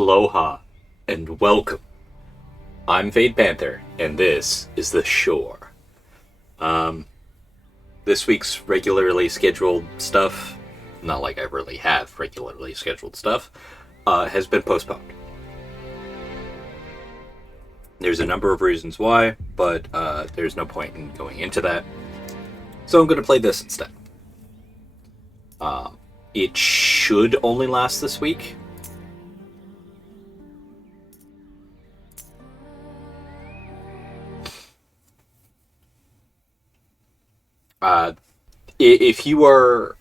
Aloha, and welcome. I'm Panther, and this is The Shore. This week's regularly scheduled stuff, not like I really have regularly scheduled stuff, has been postponed. There's a number of reasons why, but there's no point in going into that. So I'm going to play this instead. It should only last this week. If you are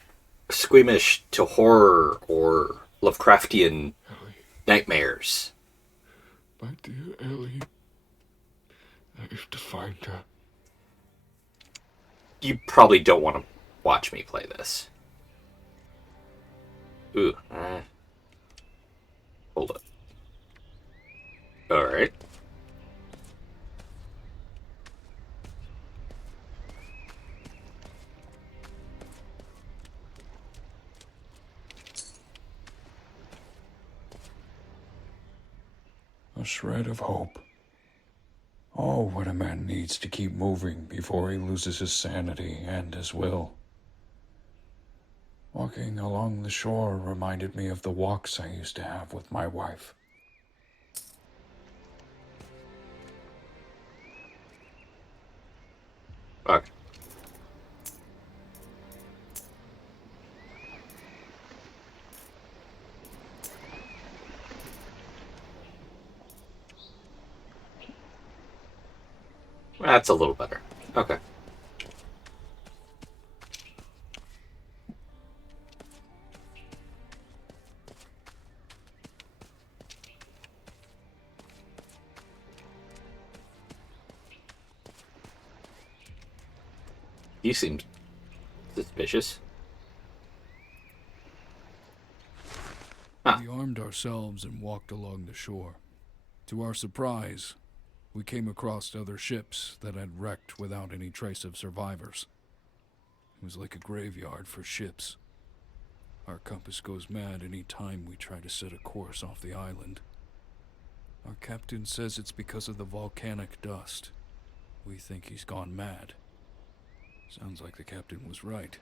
squeamish to horror or Lovecraftian Ellie, nightmares, my dear Ellie, I have to find her. you probably don't want to watch me play this. Ooh, hold up. Alright. A shred of hope. Oh, what a man needs to keep moving before he loses his sanity and his will. Walking along the shore reminded me of the walks I used to have with my wife. Okay. That's a little better. Okay. You seem suspicious. Huh. We armed ourselves and walked along the shore. To our surprise, we came across other ships that had wrecked without any trace of survivors. It was like a graveyard for ships. Our compass goes mad any time we try to set a course off the island. Our captain says it's because of the volcanic dust. We think he's gone mad. Sounds like the captain was right.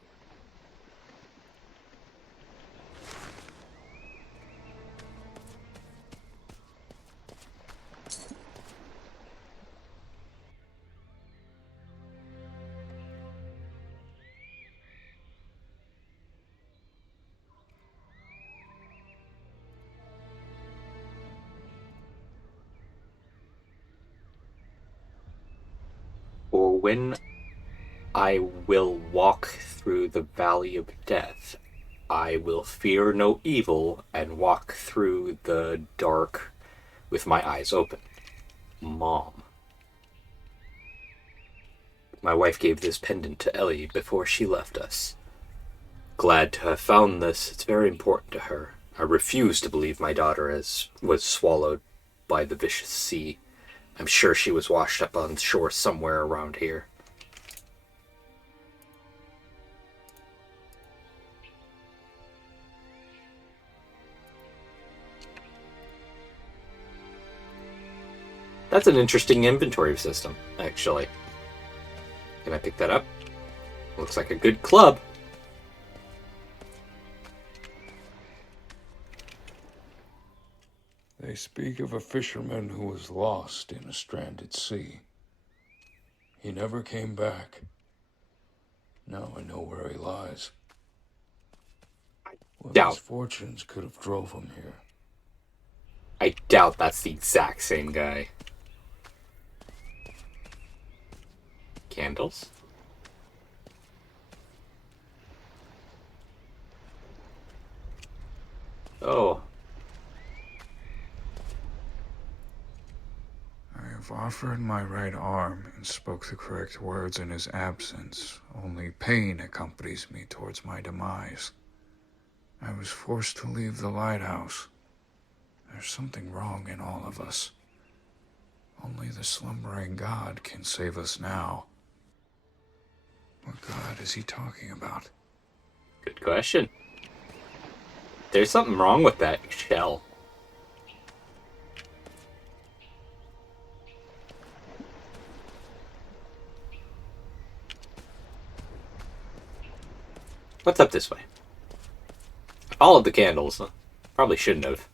For when I will walk through the valley of death, I will fear no evil and walk through the dark with my eyes open. Mom. My wife gave this pendant to Ellie before she left us. Glad to have found this. It's very important to her. I refuse to believe my daughter was swallowed by the vicious sea. I'm sure she was washed up on shore somewhere around here. That's an interesting inventory system, actually. Can I pick that up? Looks like a good club. They speak of a fisherman who was lost in a stranded sea. He never came back. Now I know where he lies. Doubt. His fortunes could have drove him here. I doubt that's the exact same guy. Candles? Oh. I have offered my right arm and spoke the correct words in his absence. Only pain accompanies me towards my demise. I was forced to leave the lighthouse. There's something wrong in all of us. Only the slumbering God can save us now. What God is he talking about? Good question. There's something wrong with that shell. What's up this way? I followed the candles. Probably shouldn't have.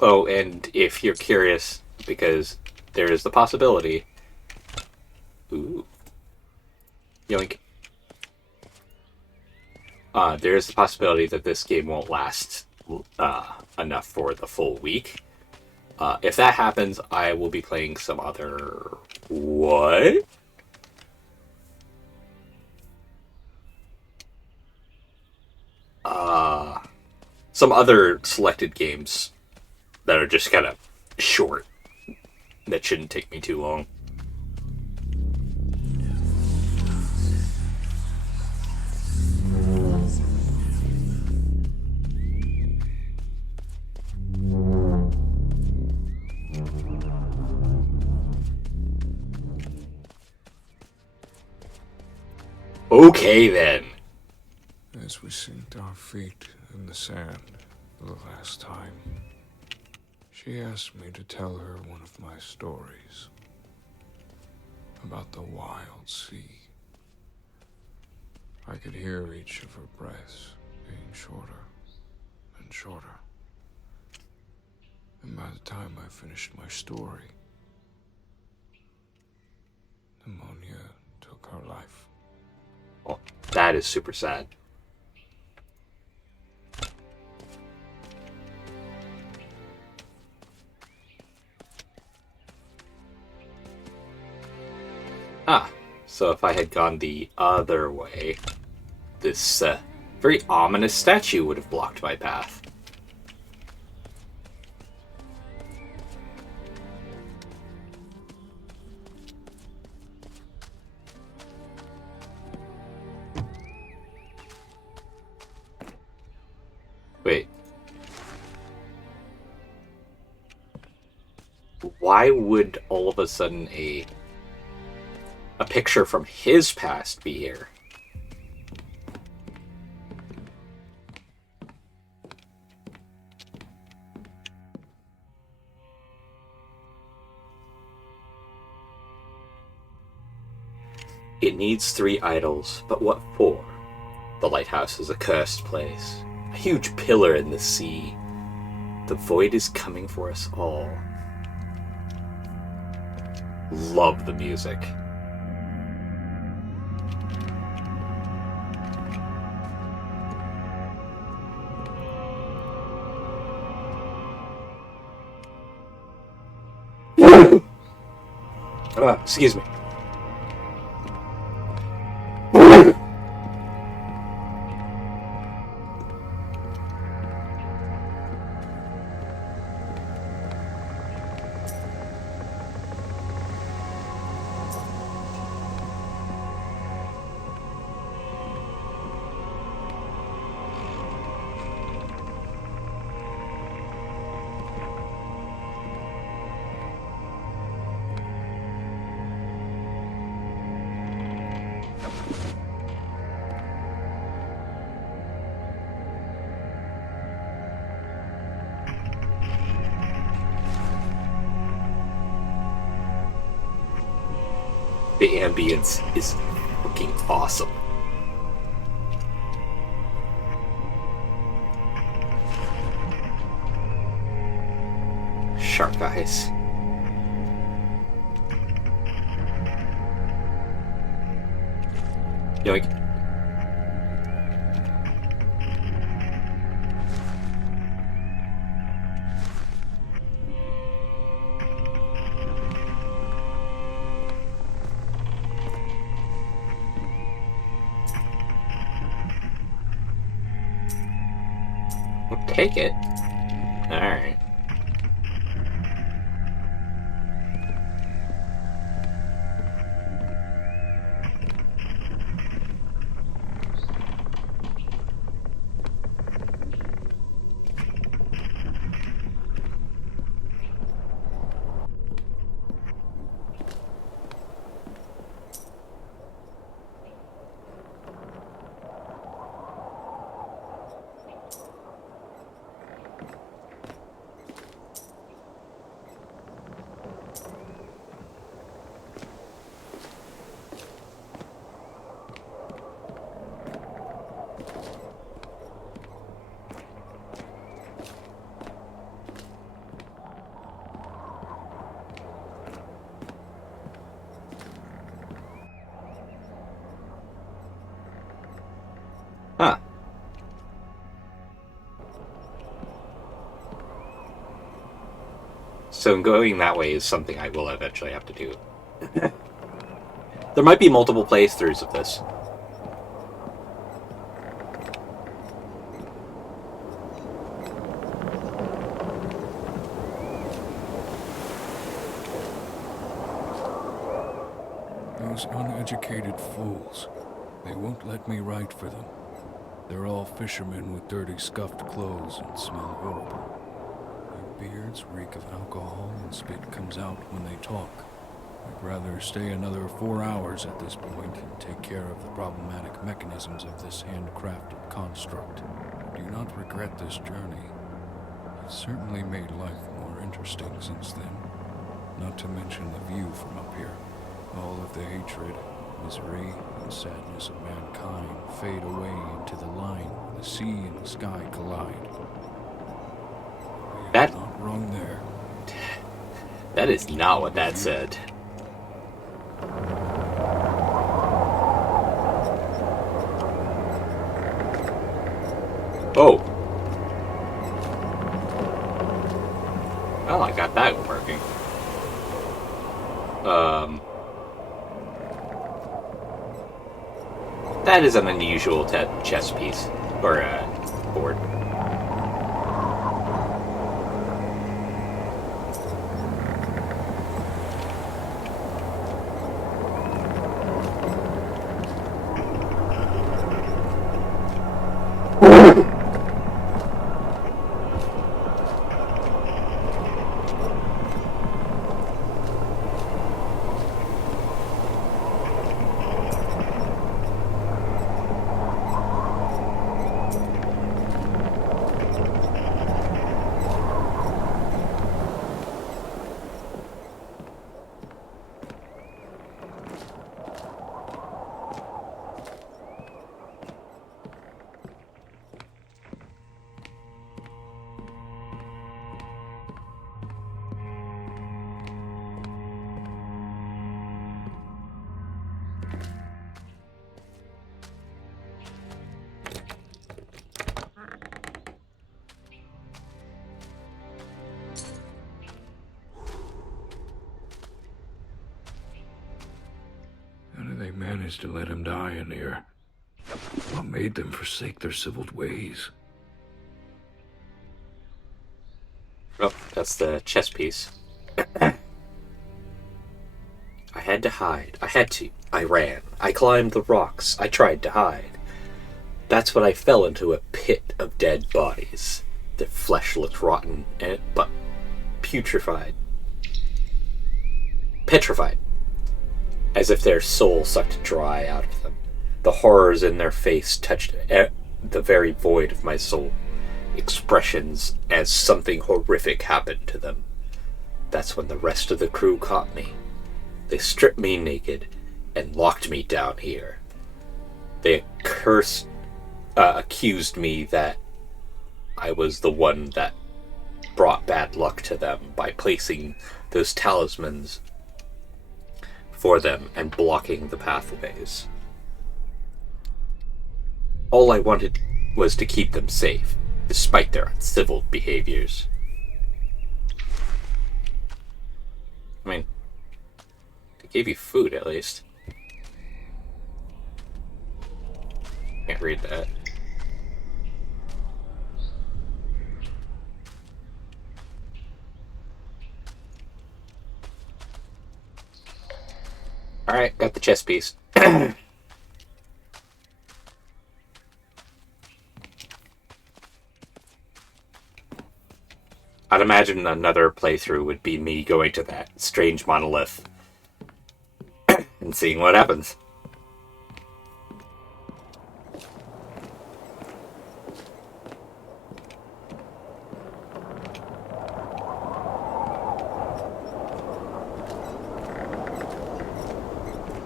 Oh, and if you're curious, because there is the possibility... Ooh. Yoink. There is the possibility that this game won't last enough for the full week. If that happens, I will be playing some other... What? Some other selected games that are just kind of short. That shouldn't take me too long. Okay, then. As we sinked our feet in the sand for the last time, she asked me to tell her one of my stories about the wild sea. I could hear each of her breaths being shorter and shorter. And by the time I finished my story, pneumonia took her life. Well, that is super sad. So if I had gone the other way, this very ominous statue would have blocked my path. Wait. Why would all of a sudden a picture from his past be here? It needs 3 idols, but what for? The lighthouse is a cursed place, a huge pillar in the sea. The void is coming for us all. Love the music. Excuse me. The ambience is fucking awesome. Shark eyes. Yoink. We'll take it. Alright. So going that way is something I will eventually have to do. There might be multiple playthroughs of this. Those uneducated fools. They won't let me write for them. They're all fishermen with dirty, scuffed clothes and smell horrible. Their beards reek of alcohol and spit comes out when they talk. I'd rather stay another 4 hours at this point and take care of the problematic mechanisms of this handcrafted construct. I do not regret this journey. It's certainly made life more interesting since then. Not to mention the view from up here. All of the hatred, misery, and sadness of mankind fade away into the line where the sea and the sky collide. You're not wrong there. That is not what that said. Oh. Well, I got that working. That is an unusual chess piece. Or, board. How did they manage to let him die in here? What made them forsake their civil ways? Oh, that's the chess piece. I had to hide. I had to. I ran. I climbed the rocks. I tried to hide. That's when I fell into a pit of dead bodies. Their flesh looked rotten, but putrefied. Petrified. As if their soul sucked dry out of them. The horrors in their face touched the very void of my soul. Expressions as something horrific happened to them. That's when the rest of the crew caught me. They stripped me naked and locked me down here. They accused me that I was the one that brought bad luck to them by placing those talismans for them and blocking the pathways. All I wanted was to keep them safe, despite their uncivil behaviors. I mean, they gave you food at least. Can't read that. Alright, got the chess piece. I'd imagine another playthrough would be me going to that strange monolith and seeing what happens.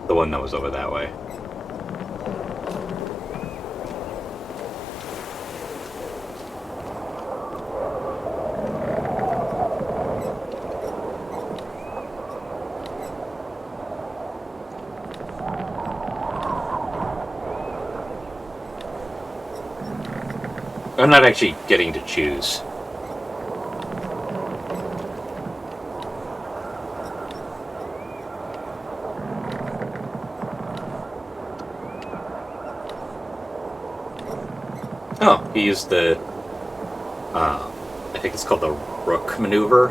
The one that was over that way. I'm not actually getting to choose. We used the, I think it's called the Rook maneuver.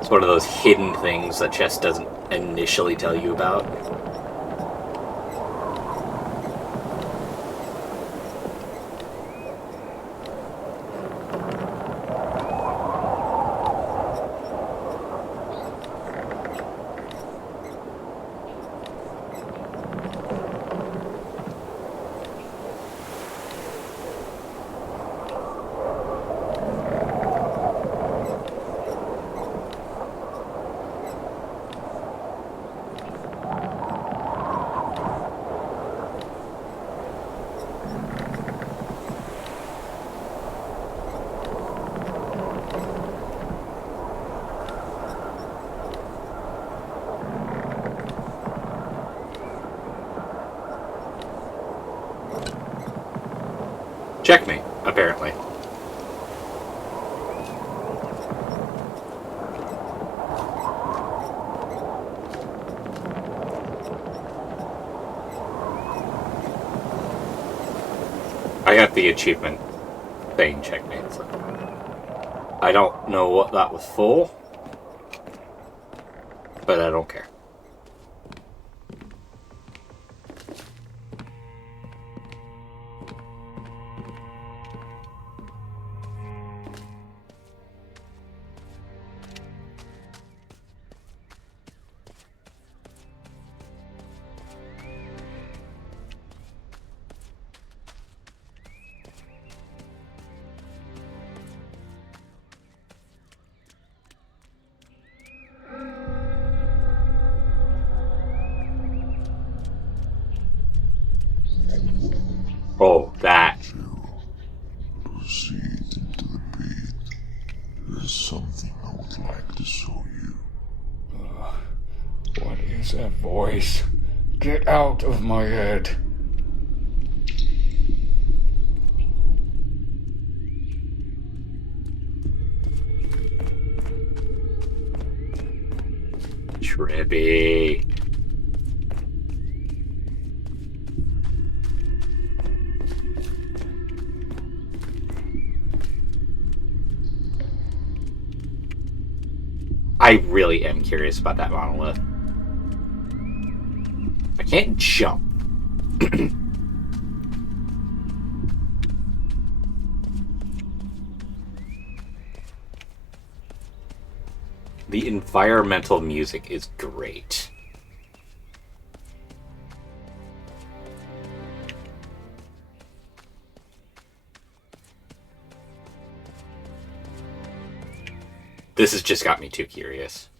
It's one of those hidden things that chess doesn't initially tell you about. Checkmate, apparently. I got the achievement saying checkmate, so I don't know what that was for, but I don't care. Oh, that. Proceed into the pit. There's something I would like to show you. What is that voice? Get out of my head. Trippy. I really am curious about that monolith. I can't jump. The environmental music is great. This has just got me too curious.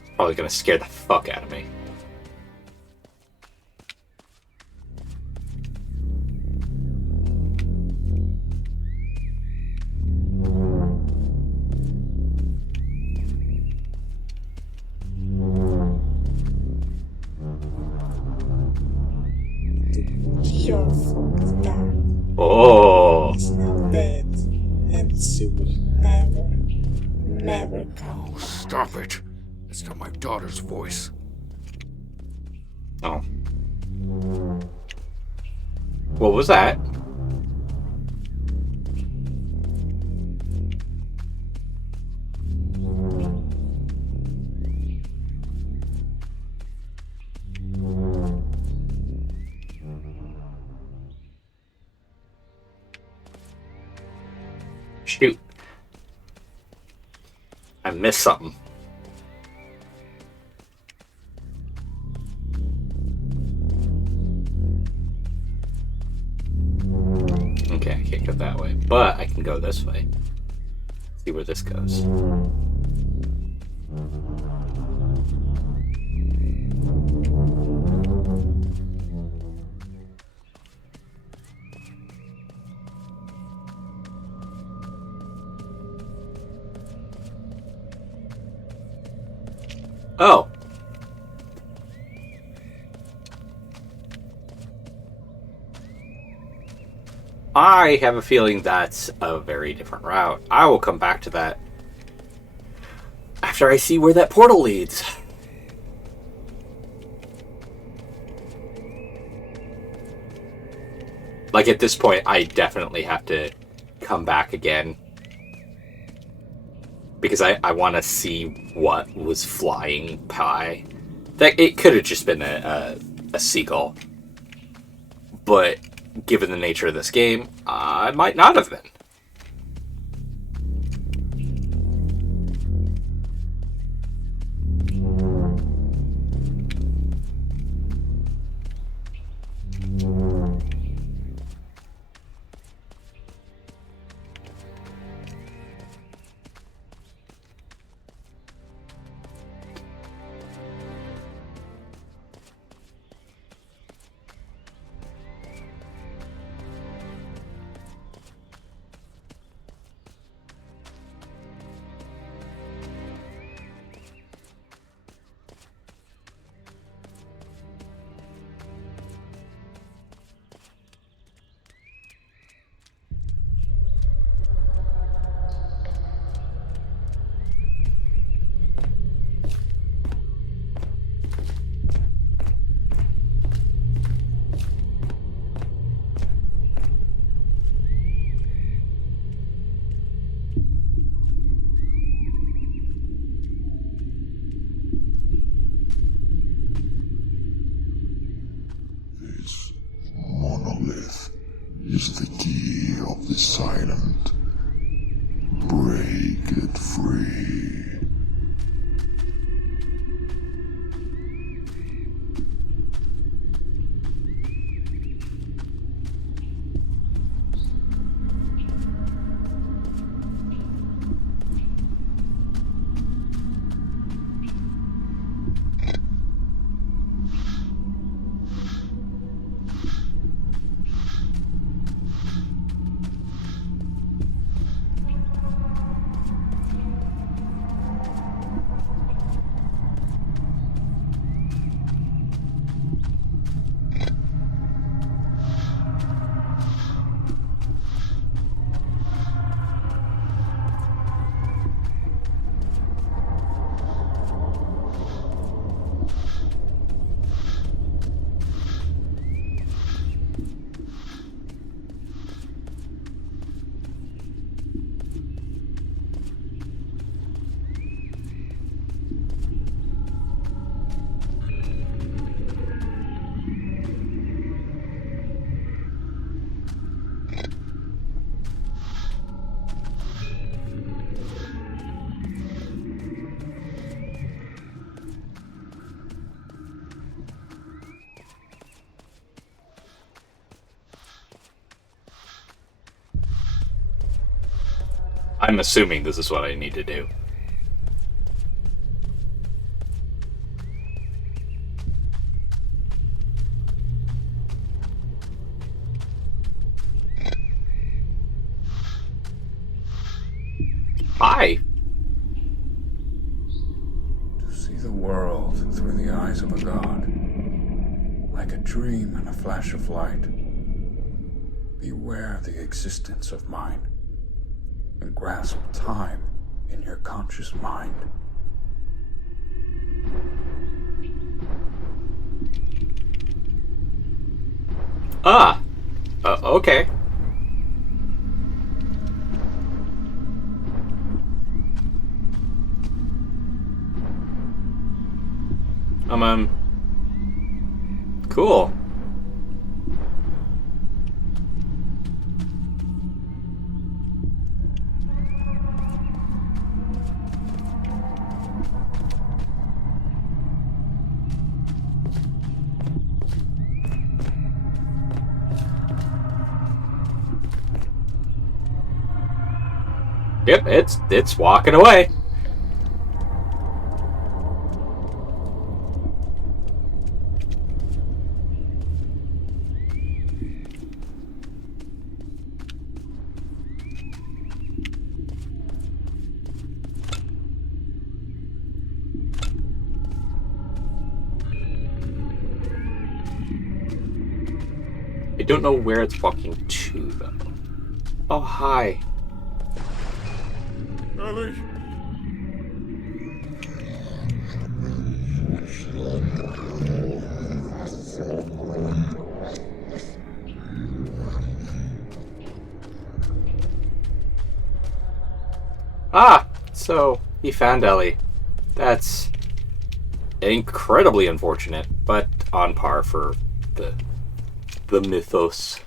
It's probably gonna scare the fuck out of me. Oh. It's not dead, and soon never come. Oh, stop it. It's not my daughter's voice. Oh. What was that? Shoot. I missed something. Okay, I can't go that way, but I can go this way. See where this goes. Oh. I have a feeling that's a very different route. I will come back to that after I see where that portal leads. Like, at this point, I definitely have to come back again. Because I want to see what was flying by. That it could have just been a seagull. But given the nature of this game, I might not have been. This monolith is the key of the silent. Break it free. I'm assuming this is what I need to do. Hi. To see the world through the eyes of a god, like a dream and a flash of light. Beware the existence of mind, and grasp time in your conscious mind. Ah. Okay. Cool. Yep, it's walking away. I don't know where it's walking to, though. Oh, hi. Ellie! Ah, so he found Ellie. That's incredibly unfortunate, but on par for the mythos.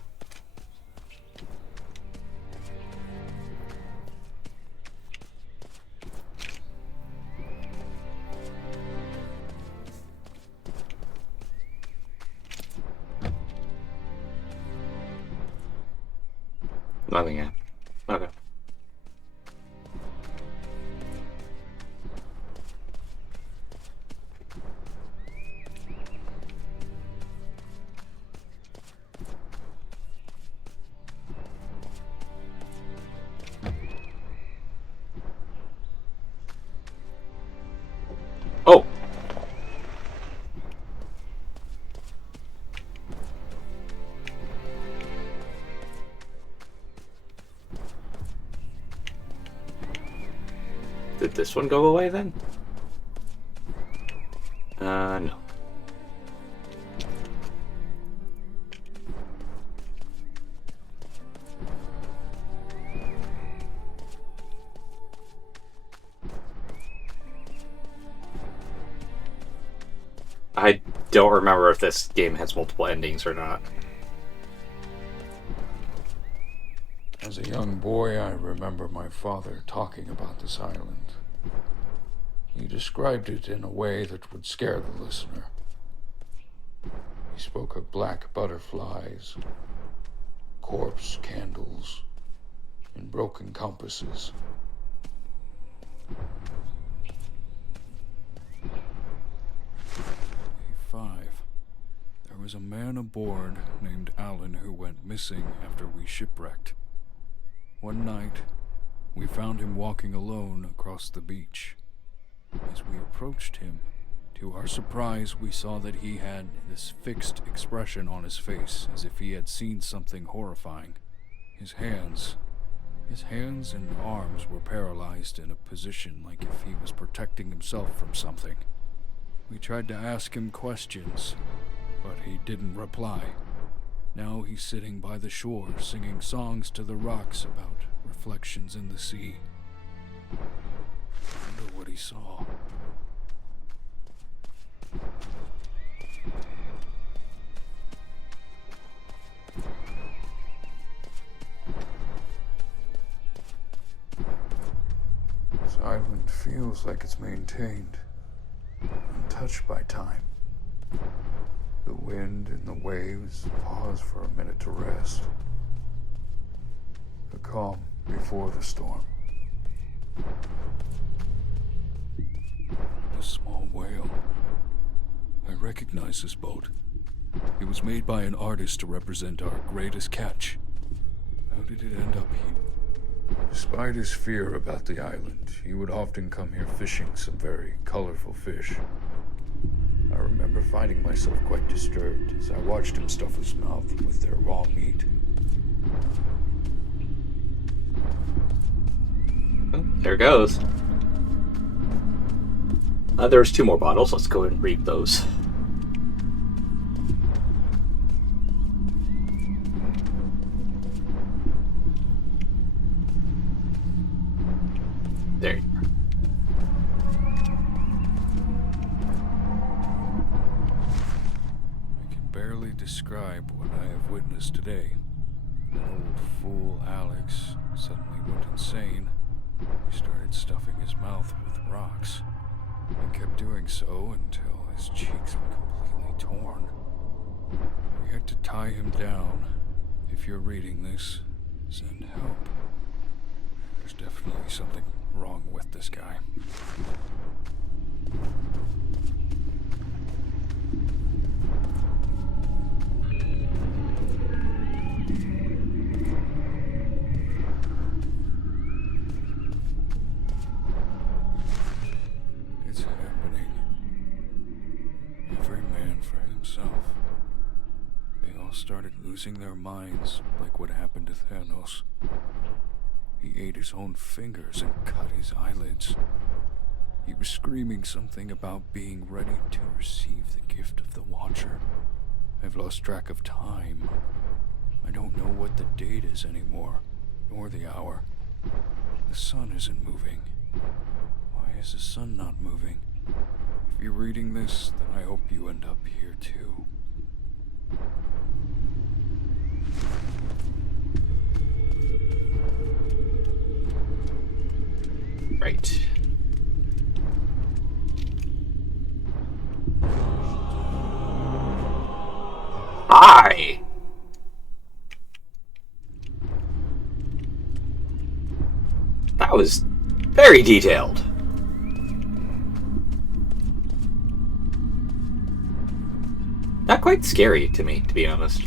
Nothing yet. Okay. Oh! Did this one go away then? No. I don't remember if this game has multiple endings or not. As a young boy, I remember my father talking about this island. He described it in a way that would scare the listener. He spoke of black butterflies, corpse candles, and broken compasses. There was a man aboard named Alan who went missing after we shipwrecked. One night, we found him walking alone across the beach. As we approached him, to our surprise, we saw that he had this fixed expression on his face, as if he had seen something horrifying. His hands and arms were paralyzed in a position like if he was protecting himself from something. We tried to ask him questions, but he didn't reply. Now he's sitting by the shore, singing songs to the rocks about reflections in the sea. I wonder what he saw. This island feels like it's maintained, untouched by time. The wind and the waves pause for a minute to rest. The calm before the storm. A small whale. I recognize this boat. It was made by an artist to represent our greatest catch. How did it end up here? Despite his fear about the island, he would often come here fishing some very colorful fish. I remember finding myself quite disturbed as I watched him stuff his mouth with their raw meat. Oh, there goes. There's 2 more bottles. Let's go and read those. There you are. I can barely describe what I have witnessed today. That old fool Alex suddenly went insane. He started stuffing his mouth with rocks. He kept doing so until his cheeks were completely torn. We had to tie him down. If you're reading this, send help. There's definitely something wrong with this guy. It's happening. Every man for himself. They all started losing their minds, like what happened to Thanos. He ate his own fingers and cut his eyelids. He was screaming something about being ready to receive the gift of the Watcher. I've lost track of time. I don't know what the date is anymore, nor the hour. The sun isn't moving. Why is the sun not moving? If you're reading this, then I hope you end up here too. Right. Hi! That was very detailed. Not quite scary to me, to be honest.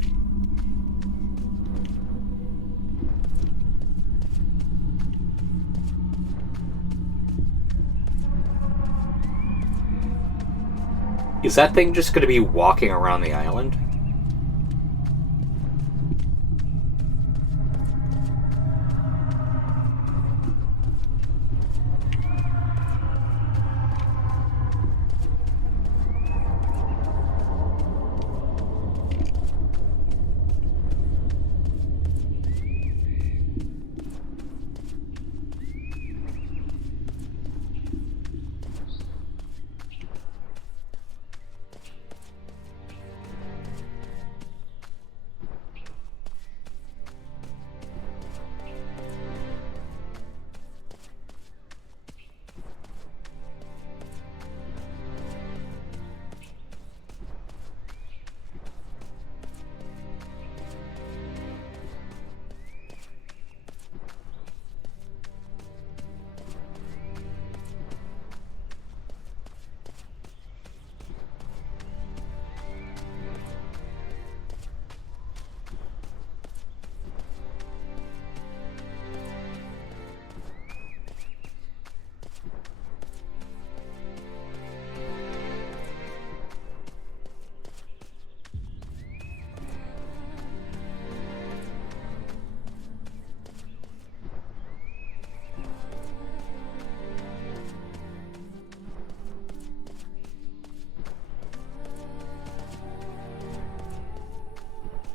Is that thing just going to be walking around the island?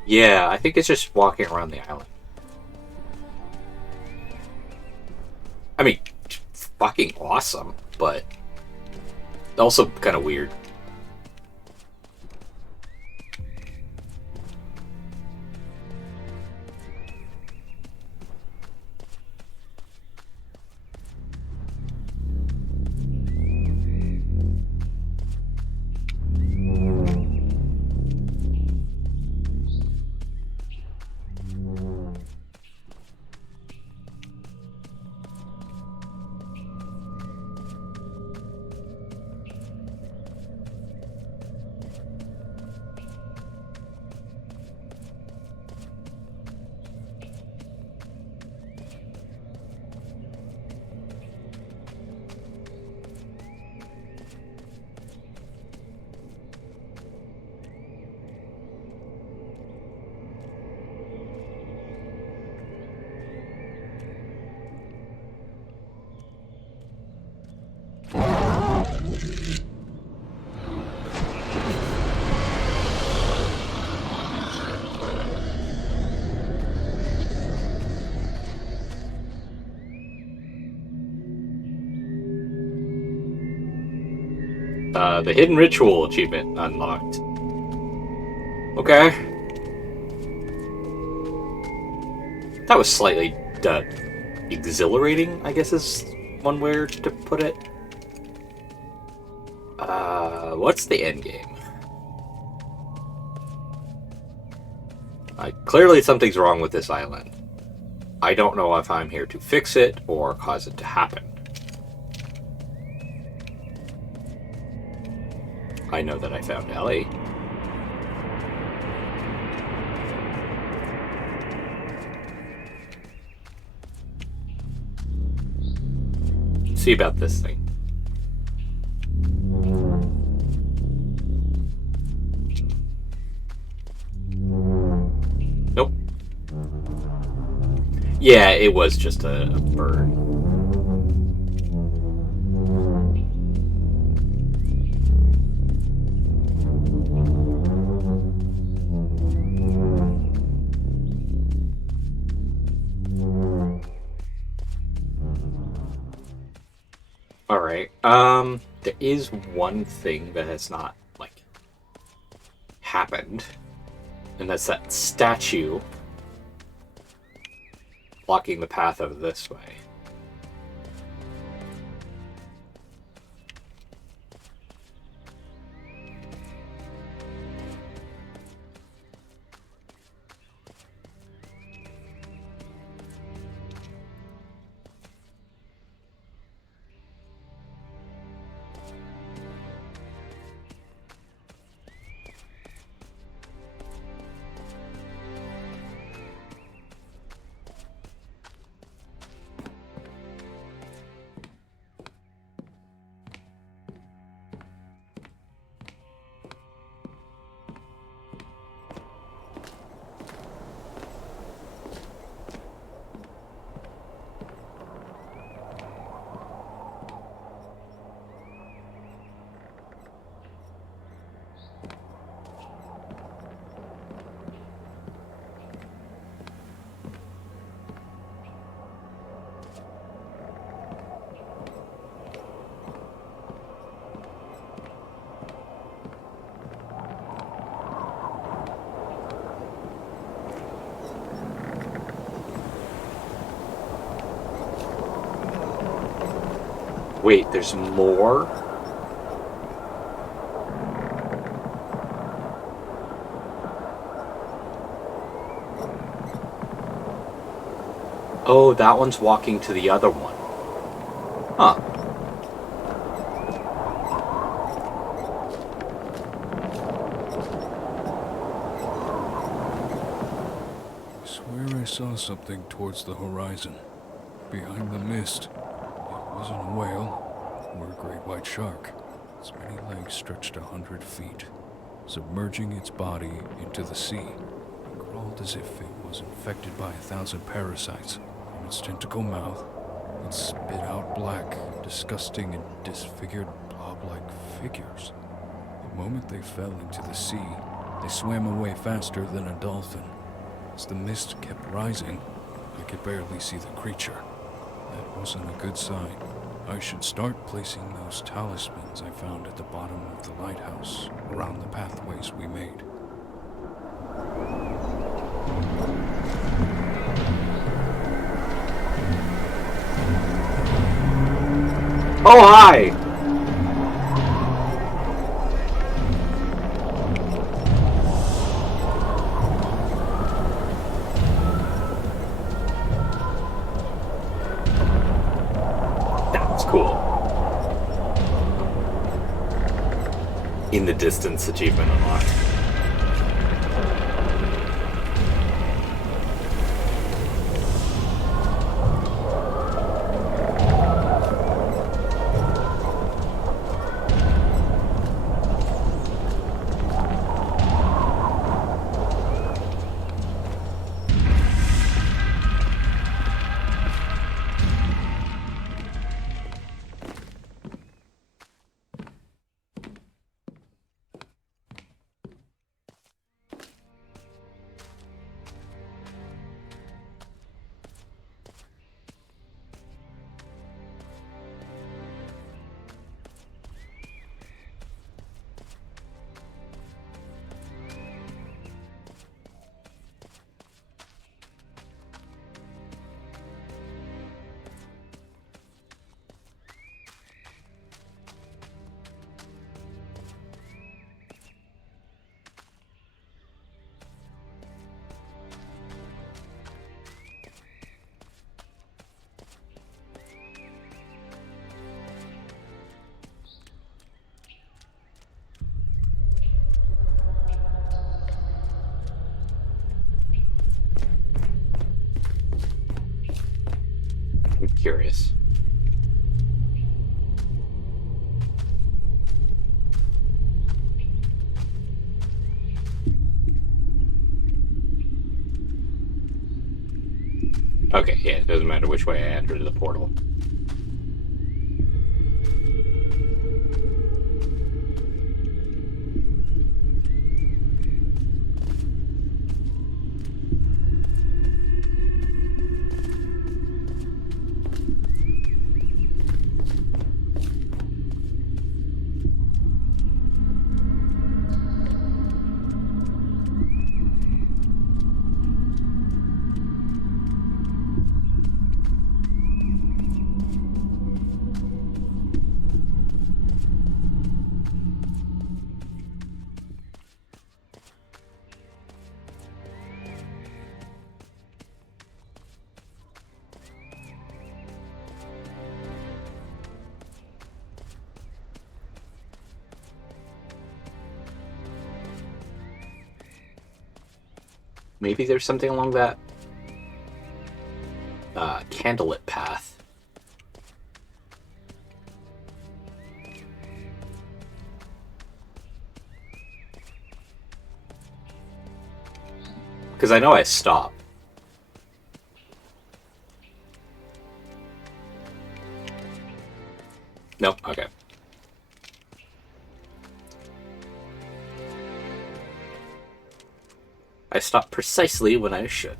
Yeah, I think it's just walking around the island. I mean, fucking awesome, but also kind of weird. The hidden ritual achievement unlocked. Okay. That was slightly exhilarating, I guess is one way to put it. What's the end game? Clearly something's wrong with this island. I don't know if I'm here to fix it or cause it to happen. I know that I found Ellie. Let's see about this thing. Nope. Yeah, it was just a bird. Alright. There is one thing that has not, happened. And that's that statue blocking the path over this way. Wait, there's more? Oh, that one's walking to the other one. Huh. I swear I saw something towards the horizon, behind the mist. It wasn't a whale or a great white shark. Its many legs stretched 100 feet, submerging its body into the sea. It crawled as if it was infected by 1,000 parasites. From its tentacle mouth, it spit out black, disgusting, and disfigured blob-like figures. The moment they fell into the sea, they swam away faster than a dolphin. As the mist kept rising, I could barely see the creature. That wasn't a good sign. I should start placing those talismans I found at the bottom of the lighthouse around the pathways we made. Oh, hi! That's cool. In the distance achievement unlocked. I'm curious. Okay, yeah, it doesn't matter which way I entered the portal. Maybe there's something along that candlelit path. Because I know I stopped. Nope, okay. I stopped precisely when I should.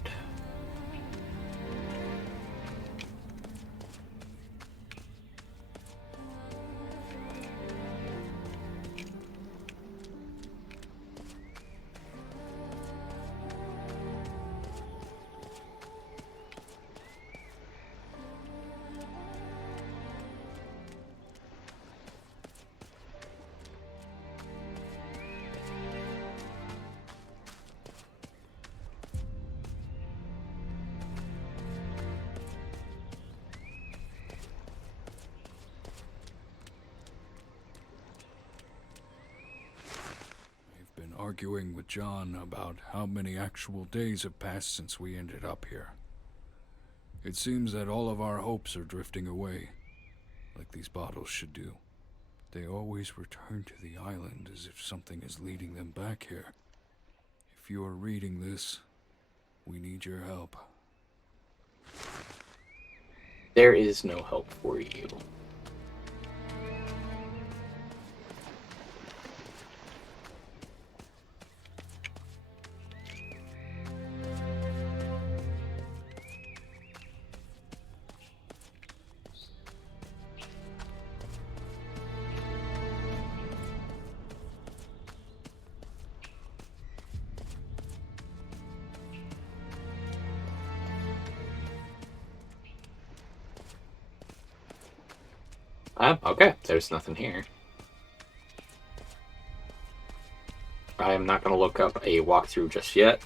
Arguing with John about how many actual days have passed since we ended up here. It seems that all of our hopes are drifting away, like these bottles should do. They always return to the island as if something is leading them back here. If you are reading this, we need your help. There is no help for you. Okay, there's nothing here. I am not going to look up a walkthrough just yet.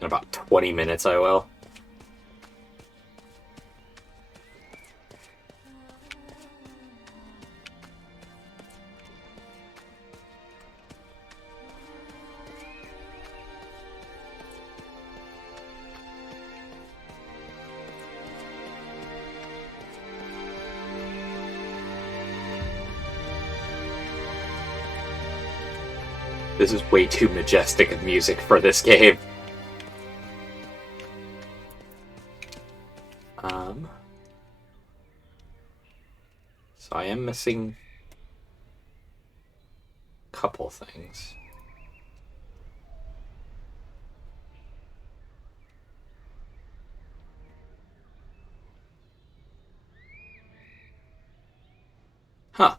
In about 20 minutes I will. This is way too majestic of music for this game. So I am missing a couple things. Huh.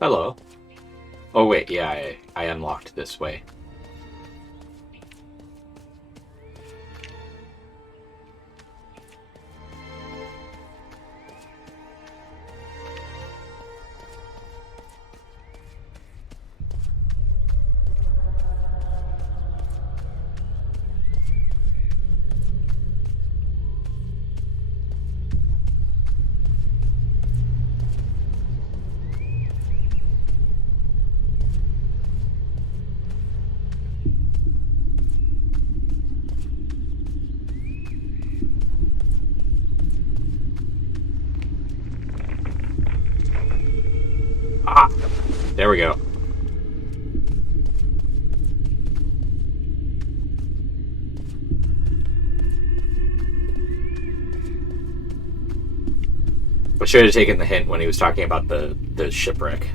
Hello. Oh wait, yeah, I unlocked this way. Ah! There we go. I should have taken the hint when he was talking about the shipwreck.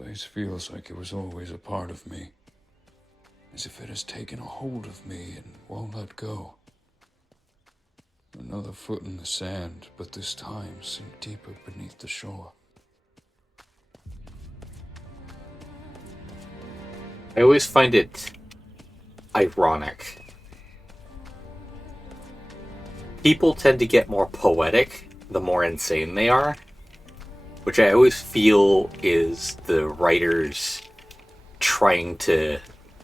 place feels like it was always a part of me, as if it has taken a hold of me and won't let go. Another foot in the sand, but this time sink deeper beneath the shore. I always find it ironic. People tend to get more poetic the more insane they are, which I always feel is the writers trying to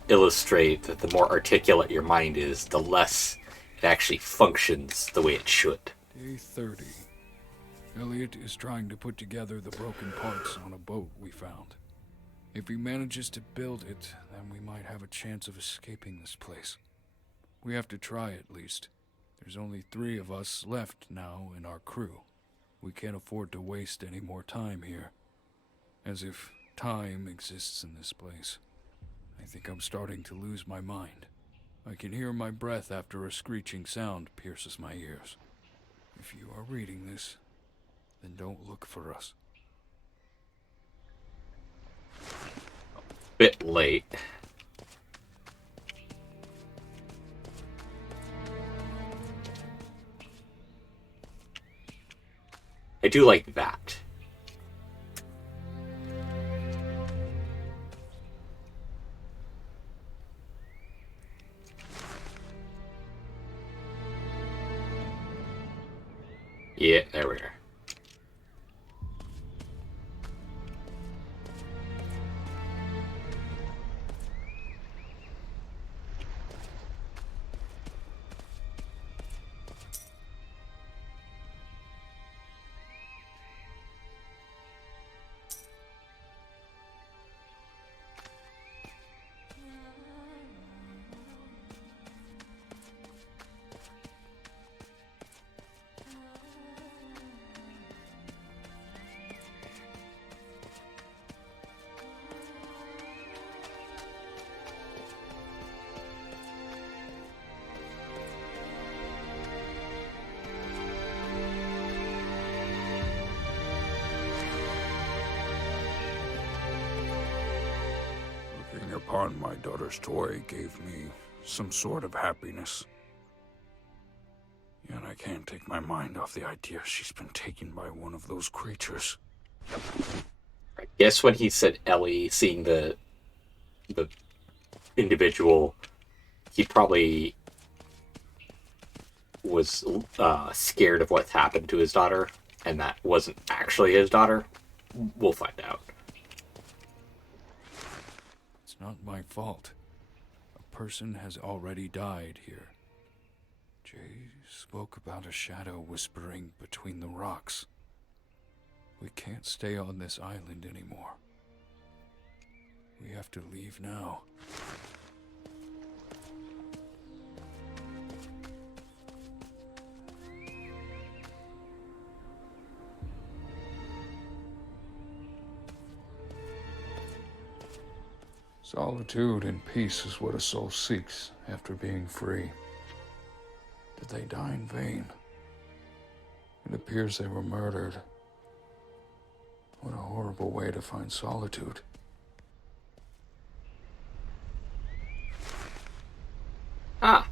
illustrate that the more articulate your mind is, the less it actually functions the way it should. Day 30. Elliot is trying to put together the broken parts on a boat we found. If he manages to build it, then we might have a chance of escaping this place. We have to try at least. There's only 3 of us left now in our crew. We can't afford to waste any more time here. As if time exists in this place. I think I'm starting to lose my mind. I can hear my breath after a screeching sound pierces my ears. If you are reading this, then don't look for us. Bit late. I do like that. Yeah, there we are. Looking upon my daughter's toy gave me some sort of happiness. Yet I can't take my mind off the idea she's been taken by one of those creatures. I guess when he said Ellie seeing the individual, he probably was scared of what's happened to his daughter, and that wasn't actually his daughter. We'll find out. It's not my fault. A person has already died here. Jay spoke about a shadow whispering between the rocks. We can't stay on this island anymore. We have to leave now. Solitude and peace is what a soul seeks after being free. Did they die in vain? It appears they were murdered. What a horrible way to find solitude. Ah.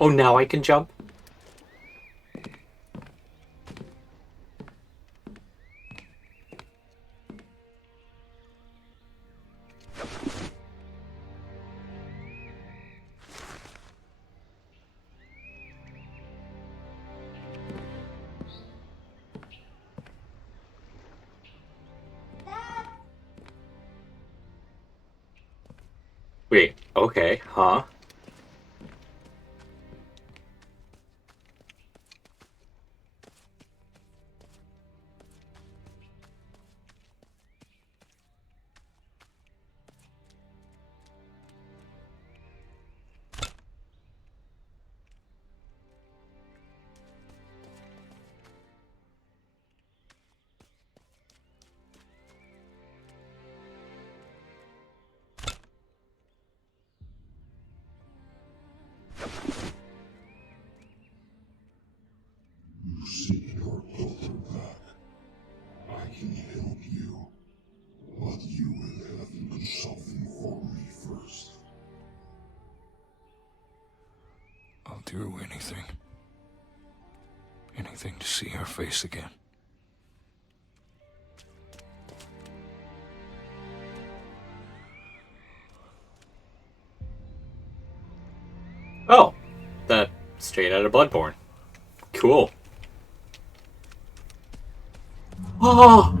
Oh, now I can jump? Wait, okay, huh? You seek your daughter back. I can help you, but you will have to do something for me first. I'll do anything. Anything to see her face again. Oh, that straight out of Bloodborne. Cool. Oh!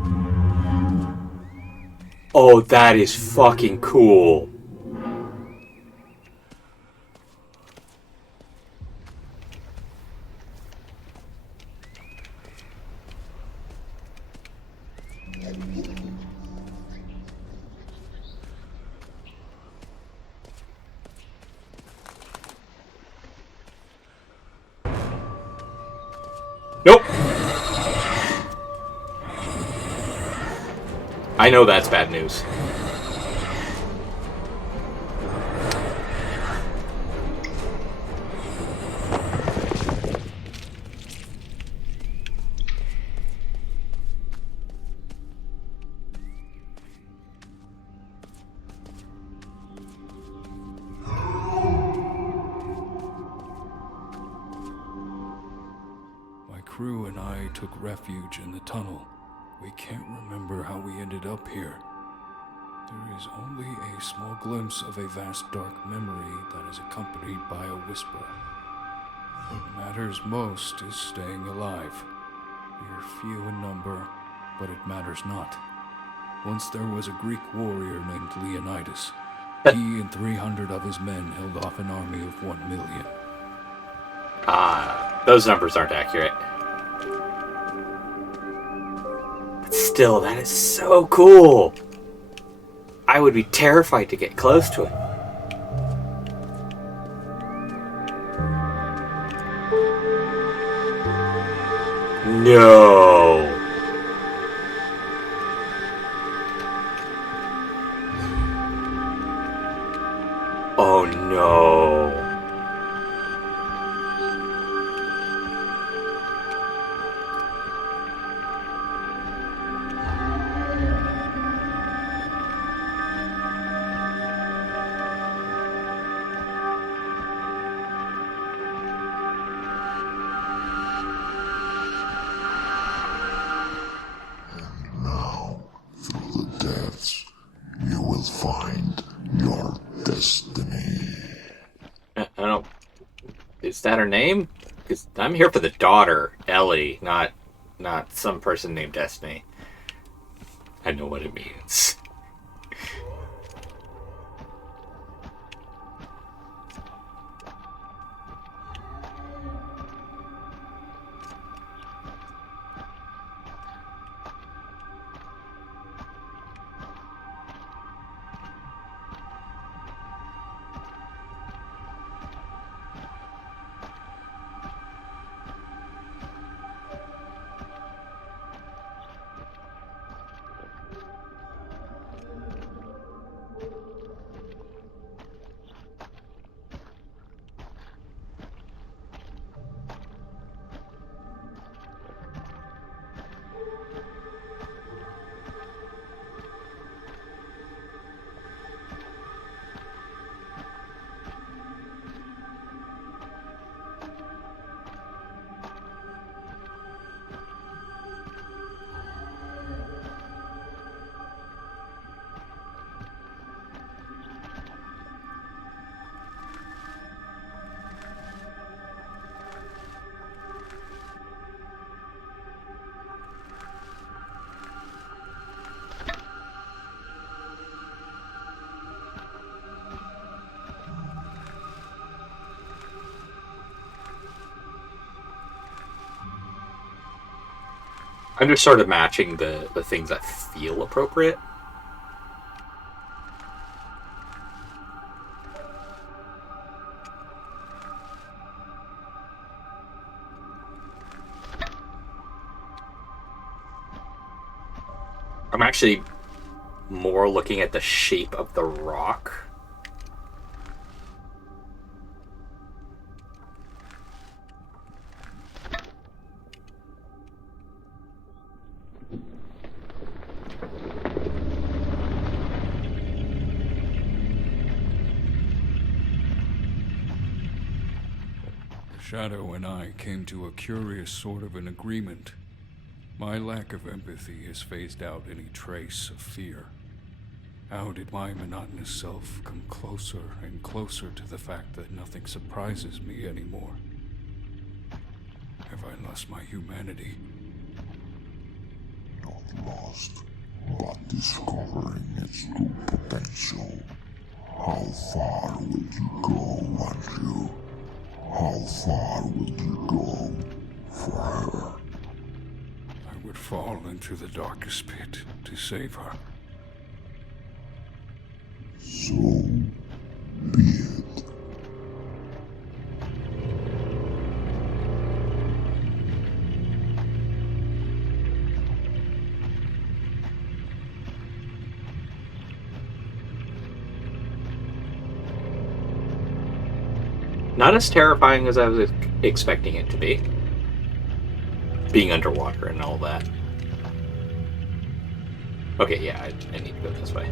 Oh, that is fucking cool. Nope. I know that's bad news. My crew and I took refuge in the tunnel. We can't remember how we ended up here. There is only a small glimpse of a vast dark memory that is accompanied by a whisper. What matters most is staying alive. We are few in number, but it matters not. Once there was a Greek warrior named Leonidas. He and 300 of his men held off an army of 1 million. Those numbers aren't accurate. But still, that is so cool. I would be terrified to get close to it. No. Oh no. Now, through the depths, you will find your destiny. I don't. Is that her name? Because I'm here for the daughter, Ellie, not some person named Destiny. I know what it means. I'm just sort of matching the things that feel appropriate. I'm actually more looking at the shape of the rock. Shadow and I came to a curious sort of an agreement. My lack of empathy has phased out any trace of fear. How did my monotonous self come closer and closer to the fact that nothing surprises me anymore? Have I lost my humanity? Not lost, but discovering its true potential. How far will you go, Andrew? How far will you go for her? I would fall into the darkest pit to save her. So be it. Not as terrifying as I was expecting it to be. Being underwater and all that. Okay, yeah, I need to go this way.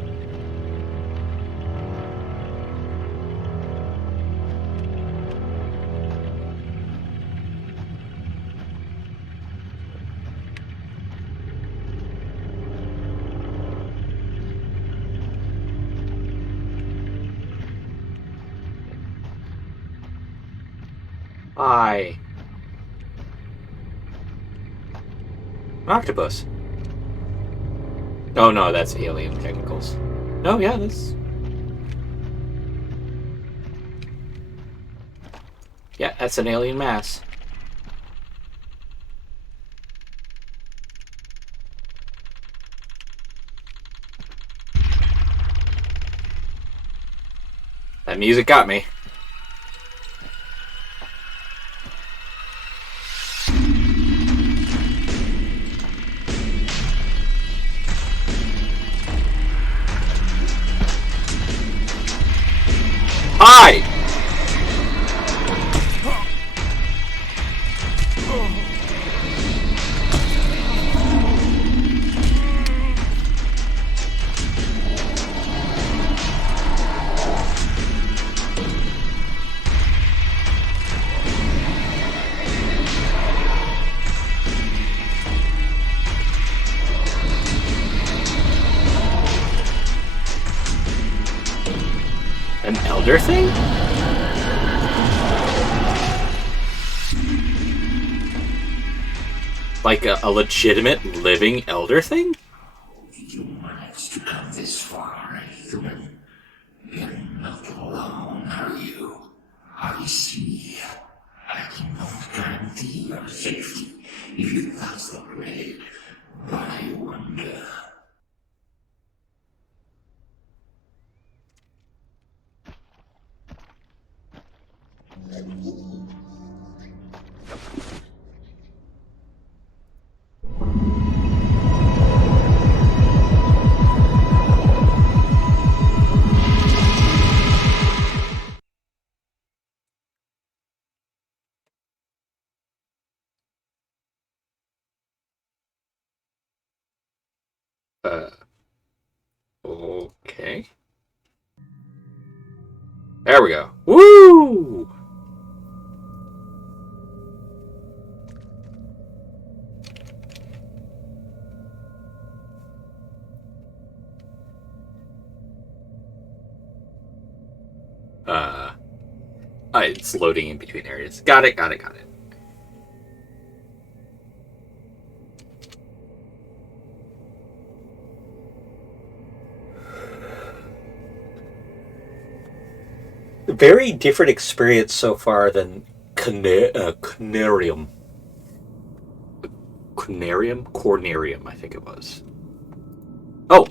Hi. Octopus. Oh no, that's alien technicals. No, yeah, that's... Yeah, that's an alien mass. That music got me. Hi! An elder thing? Like a legitimate living elder thing? You managed to come this far, human. You're not alone, are you? I see. I cannot guarantee your safety if you pass the grave, but I wonder. Okay. There we go. Woo! It's loading in between areas. Got it. Very different experience so far than Canarium. Cornarium, I think it was. Oh!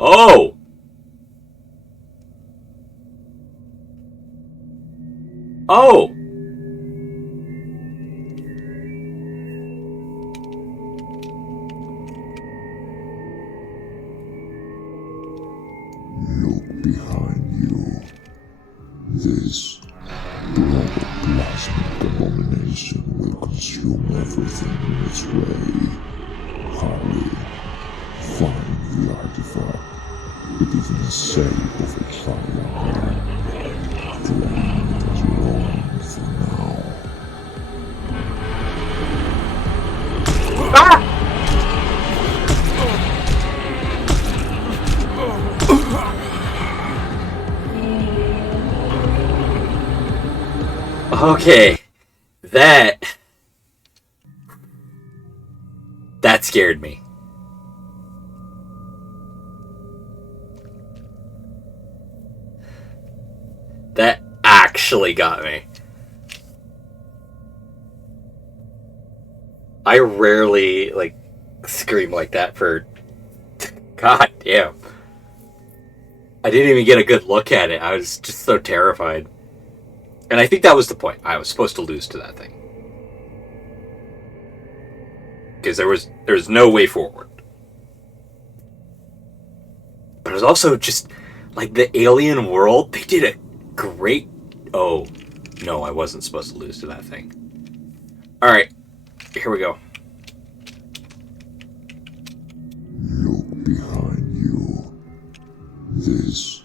Oh! Oh! Look behind you. This protoplasmic abomination will consume everything in its way. Hurry, find the artifact, within the sake of a trial. Claim it as your own for now. Okay. That scared me. That actually got me. I rarely, scream like that for... God damn. I didn't even get a good look at it. I was just so terrified. And I think that was the point. I was supposed to lose to that thing. Because there was no way forward. But it was also just, the alien world, they did a great... Oh, no, I wasn't supposed to lose to that thing. Alright, here we go. Look behind you. This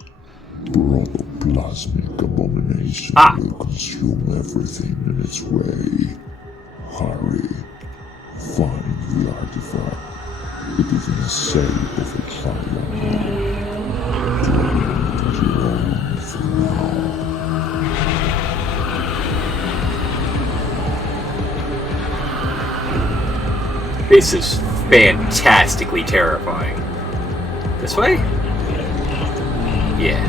protoplasmic abomination will consume everything in its way. Hurry. Find the artifact. It is in the shape of a triangle. Claim it as your own for now. This is fantastically terrifying. This way? Yeah.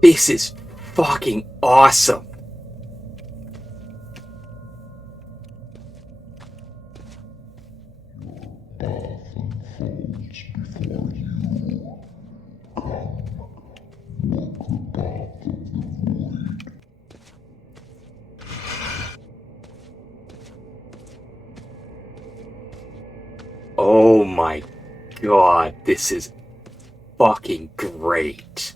This is fucking awesome. Path unfolds before you. Come, walk the path of the void. Oh my god, this is fucking great.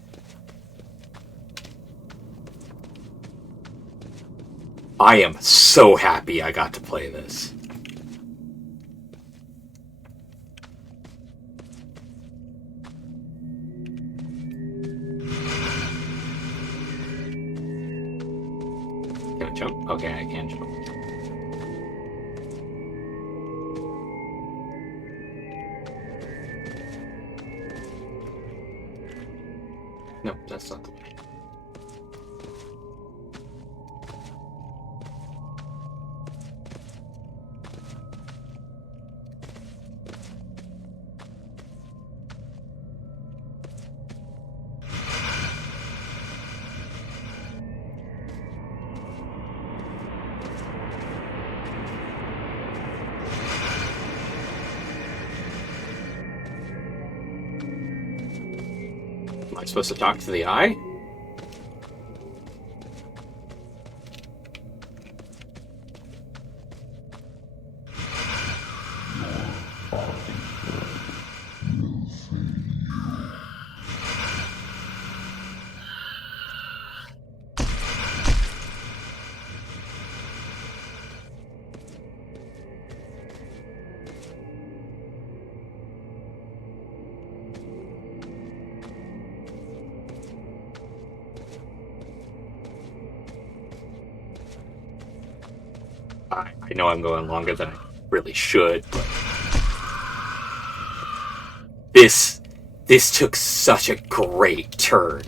I am so happy I got to play this. Can I jump? Okay, I can jump. No, that's not the way. Am I supposed to talk to the eye? I know I'm going longer than I really should, but this took such a great turn.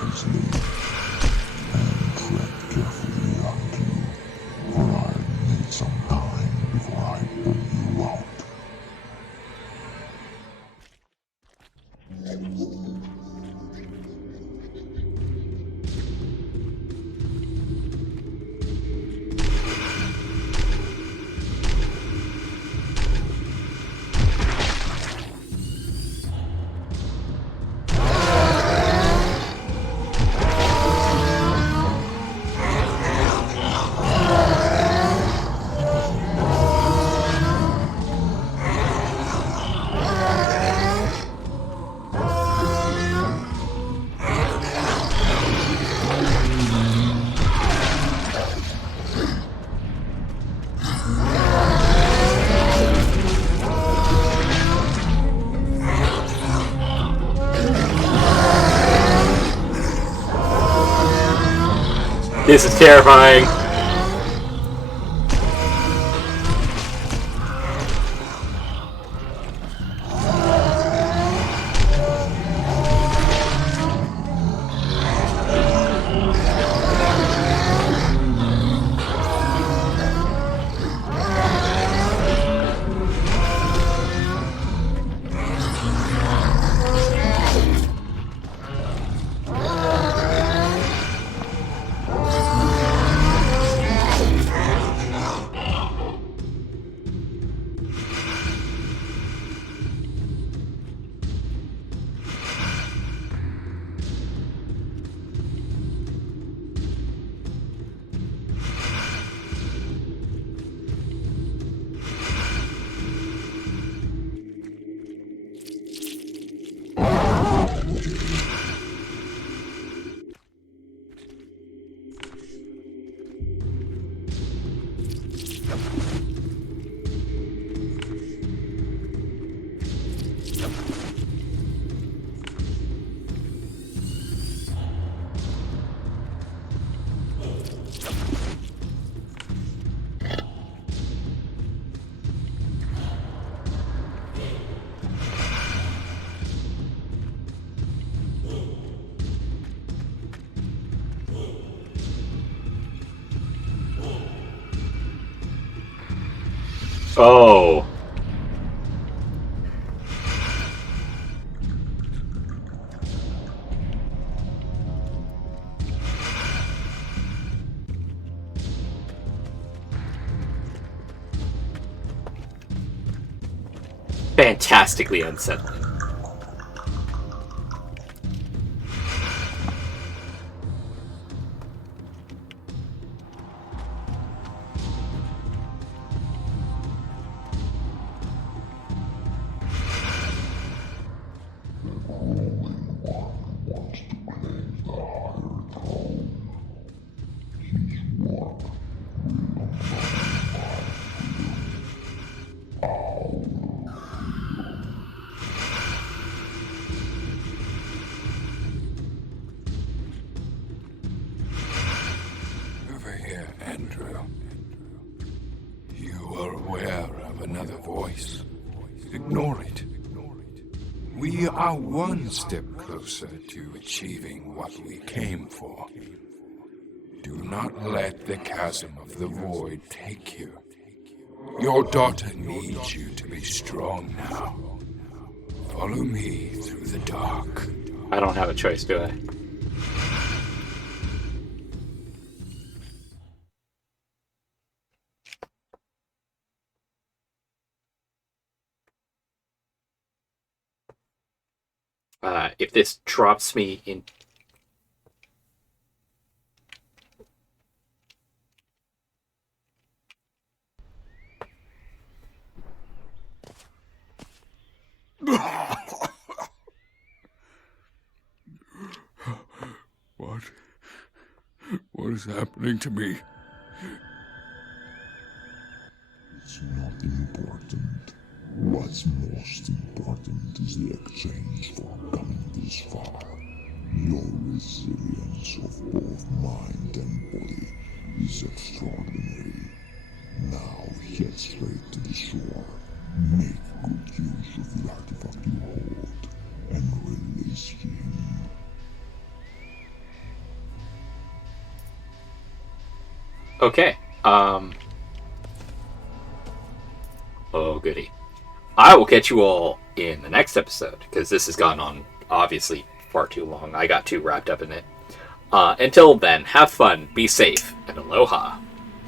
wisely and tread carefully, uncle, for I need some time before I pull you out. This is terrifying. Oh. Fantastically unsettling. Over here, Andrew. You are aware of another voice. Ignore it. We are one step closer to achieving what we came for. Do not let the chasm of the void take you. Your daughter needs you to be strong now. Follow me through the dark. I don't have a choice, do I? If this drops me in... What is happening to me? It's not important. What's most important is the exchange for coming this far. Your resilience of both mind and body is extraordinary. Now head straight to the shore. Make good use of the artifact you hold and release him. Okay. Oh, goody. I will catch you all in the next episode, because this has gone on, obviously, far too long. I got too wrapped up in it. Until then, have fun, be safe, and aloha.